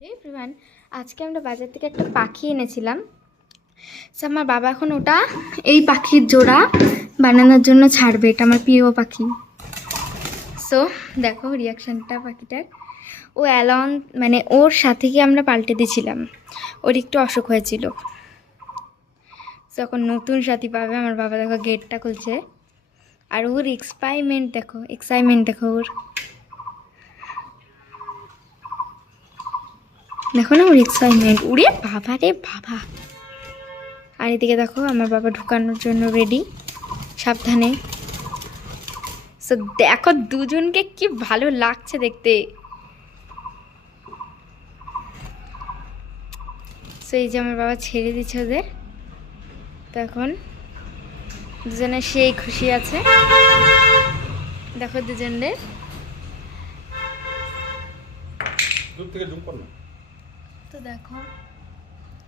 Everyone, আজকে আমরা বাজার থেকে একটা পাখি এনেছিলাম। সো আমার বাবা এখন ওটা এই পাখির জোড়া বানানোর জন্য ছাড়বে। এটা আমার প্রিয় পাখি। সো দেখো রিয়াকশানটা পাখিটার। ও অ্যালন মানে ওর সাথে গিয়ে আমরা পাল্টে দিয়েছিলাম, ওর একটু অসুখ হয়েছিল। সো এখন নতুন সাথী পাবে। আমার বাবা দেখো গেটটা খুলছে, আর ওর এক্সাইটমেন্ট দেখো ওর। দেখো না ওর এক্সাইটমেন্ট, উড়ে বাবা রে বাবা। আর এদিকে দেখো আমার বাবা ঢুকানোর জন্য রেডি, সাবধানে। সো দেখো দুজনকে কি ভালো লাগছে দেখতে। সো এই যে আমার বাবা ছেড়ে দিচ্ছে ওদের, তো এখন দুজনে সেই খুশি আছে। দেখো দুজনের তো দেখো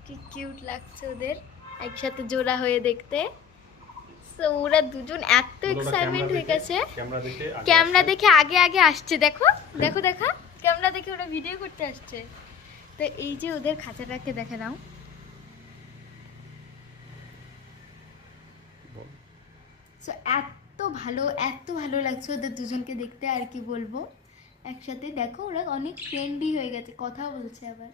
কি কিউট লাগছে ওদের একসাথে জোড়া হয়ে দেখতে। সো ওরা দুজন এত এক্সাইটমেন্ট হয়ে গেছে, ক্যামেরা দেখে আগে আগে আসছে। দেখো দেখো দেখা ক্যামেরা দেখে ওরা ভিডিও করতে আসছে। তো এই যে ওদের খাঁচাটাকে দেখে নাও। সো এত ভালো লাগছে ওদের দুজনকে দেখতে, আর কি বলবো। একসাথে দেখো ওরা অনেক ফ্রেন্ডলি হয়ে গেছে, কথা বলছে আবার।